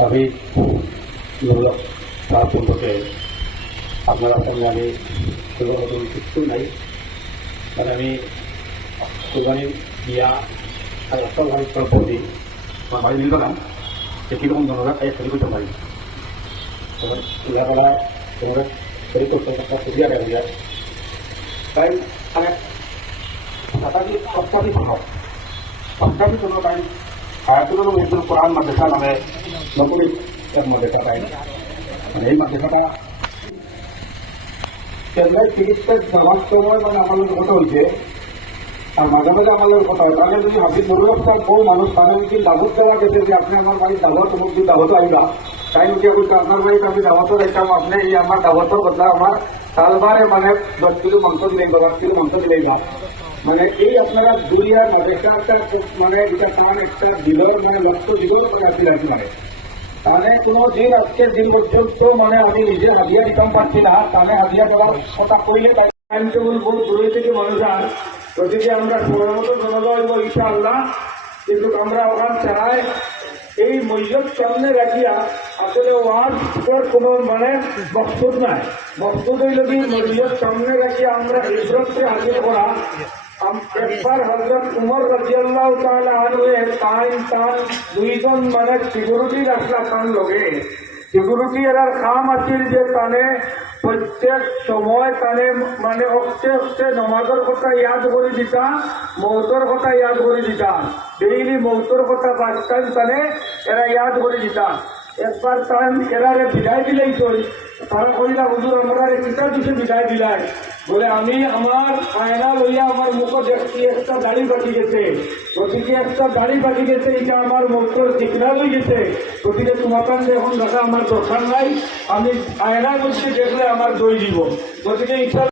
आम्ही दुर्लभ प्राप्त होते आम्हाला समजा आम्ही दुर्गामधून शिकतो नाही. पण आम्ही दुर्गाने या रस्त्यावर प्रपोजी माझी दिली बघा ते किलोमीटर बनवला काही खरी गोष्ट माझी तर तुला मला तेवढं खरी गोष्ट सुद्धा द्यावी कारण आता की अत्याधिक भाव अत्याधिक काय आयातून पुराण मध्यस्थान आहे. নতুন এক মাদ্রাসা তাই মানে এই মাদ্রাসাটা চেন্নাই তিরিশটা সবার সময় মানে আমার লোক কথা হয়েছে আর মাঝে মাঝে আমার লোক কথা হয় তাহলে যদি হাফিজ নুরুল তার বউ মানুষ তাহলে যদি দাবত দেওয়া গেছে যে আপনি আমার বাড়ির দাবত অমুক দিন দাবত আইবা তাই উঠিয়ে বলছে আপনার বাড়িতে আমি দাবতও দেখতাম আপনি এই আমার দাবতর আপনারা মাদ্রাসা একটা মানে এটা কারণ একটা দিলের মানে লক্ষ্য দিলেও মানে আপনি রাখতে তাহলে কোনো দিন আজকের দিন পর্যন্ত মানে আমি নিজে হাজিয়া দিতাম পারছি না। তাহলে হাজিয়া দেওয়ার কথা কইলে টাইম টেবিল বহু দূরে থেকে মানুষ আর প্রতিটি আমরা সময় মতো জনদল হইব, ইনশাআল্লাহ। কিন্তু আমরা ওখান চাই এই মৈজত সামনে রাখিয়া আসলে ওয়াজ কোনো মানে বক্তব্য নাই। বক্তব্য হইল কি সামনে রাখিয়া আমরা ইসরতকে হাজির করা। একবার হজরত উমর রাজিয়াল্লাহ তাআলা আনহুয়ে তাইন তান দুইজন মানে সিকিউরিটি রাখলা তান লগে। সিকিউরিটি এরার কাম আছিল যে তানে প্রত্যেক সময় তানে মানে অক্টে অক্টে নমাজের কথা ইয়াদ করে দিতা, মৌতর কথা ইয়াদ করে দিতা। ডেইলি মৌতর কথা টাইম তানে এরা ইয়াদ করে দিতা। একবার তান এরারে বিদায় দিলেই তো, তারা কইলা, হুজুর আমরা কিতা দিছে বিদায় দিলাই? বলে, আমি আমার আয়না লইয়া আমার মুখ দেখছি একটা দাড়ি বাকি গেছে। গতিকে একটা দাড়ি বাকি গেছে, এটা আমার মুখের সিগনাল হয়ে গেছে। গতিকে তোমার এখন দেখা, আমার দরকার নাই। আমি আয়নার মধ্যে দেখলে আমার দই দিব। গতিকে ইচ্ছা